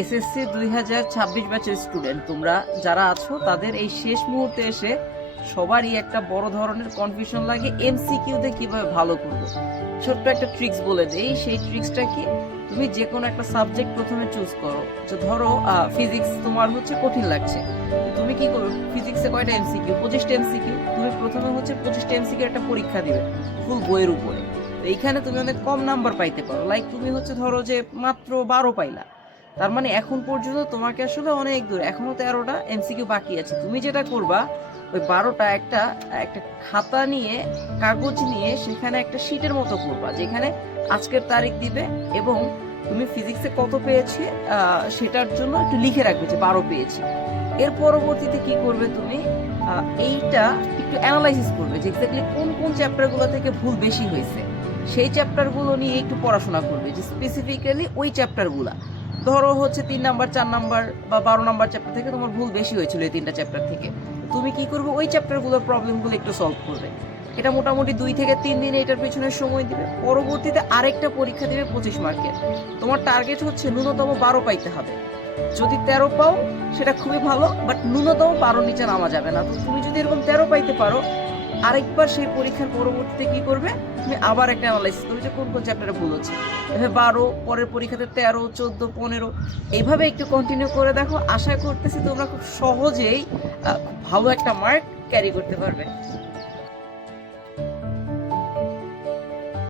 SSC 2026 ব্যাচের student তোমরা যারা আছো, তাদের এই শেষ মুহূর্তে এসে সবারই একটা বড় ধরনের কনফিউশন লাগে এমসিকিউতে কিভাবে ভালো করবো। ছোট্ট একটা ট্রিক্স বলে দেই। সেই ট্রিক্সটা কি, তুমি যে কোনো একটা সাবজেক্ট প্রথমে চুজ করো। যে ধরো ফিজিক্স তোমার হচ্ছে কঠিন লাগছে, তুমি কি করো, ফিজিক্সে কয়টা এমসিকিউ, 25টা এমসিকিউ, তুমি প্রথমে হচ্ছে 25টা এমসিকিউ একটা পরীক্ষা দিবে ফুল বইয়ের উপরে। তো এইখানে তুমি অনেক কম নাম্বার পাইতে পারো, লাইক তুমি হচ্ছে ধরো যে মাত্র 12 পাইলা, তার মানে এখন পর্যন্ত তোমাকে আসলে অনেক দূর, এখনো 13টা এমসিকিউ বাকি আছে। তুমি যেটা করবা, ওই 12টা একটা একটা খাতা নিয়ে, কাগজ নিয়ে, সেখানে একটা শীটের মতো করবা, যেখানে আজকের তারিখ দিবে এবং তুমি ফিজিক্সে কত পেয়েছি সেটার জন্য একটু লিখে রাখবে যে 12 পেয়েছি। এর পরবর্তীতে কি করবে, তুমি এইটা একটু অ্যানালাইসিস করবে যে এক্স্যাক্টলি কোন কোন চ্যাপ্টারগুলো থেকে ভুল বেশি হয়েছে। সেই চ্যাপ্টারগুলো নিয়ে একটু পড়াশোনা করবে, যে স্পেসিফিক্যালি ওই চ্যাপ্টারগুলো, ধরো হচ্ছে 3 নাম্বার, 4 নাম্বার বা 12 নাম্বার চ্যাপ্টার থেকে তোমার ভুল বেশি হয়েছিল এই 3টা চ্যাপ্টার থেকে। তুমি কি করবে, ওই চ্যাপ্টারগুলোর প্রবলেমগুলো একটু সলভ করবে। এটা মোটামুটি 2 থেকে 3 দিন এটার পিছনে সময় দিবে। পরবর্তীতে আরেকটা পরীক্ষা দিবে 25 মার্কের। তোমার টার্গেট হচ্ছে ন্যূনতম 12 পাইতে হবে। যদি 13 পাও সেটা খুবই ভালো, বাট ন্যূনতম 12 নিচে নামা যাবে না। তো তুমি যদি এরকম 13 পাইতে পারো, আরেকবার সেই পরীক্ষার পরবর্তীতে কি করবে, তুমি আবার একটা অ্যানালাইসিস করবে যে কোন কোন চ্যাপ্টারে ভুল হচ্ছে। এভাবে 12, পরের পরীক্ষাতে 13, 14, 15, এইভাবে একটু কন্টিনিউ করে দেখো। আশা করতেছি তোমরা খুব সহজেই খুব ভালো একটা মার্ক ক্যারি করতে পারবে।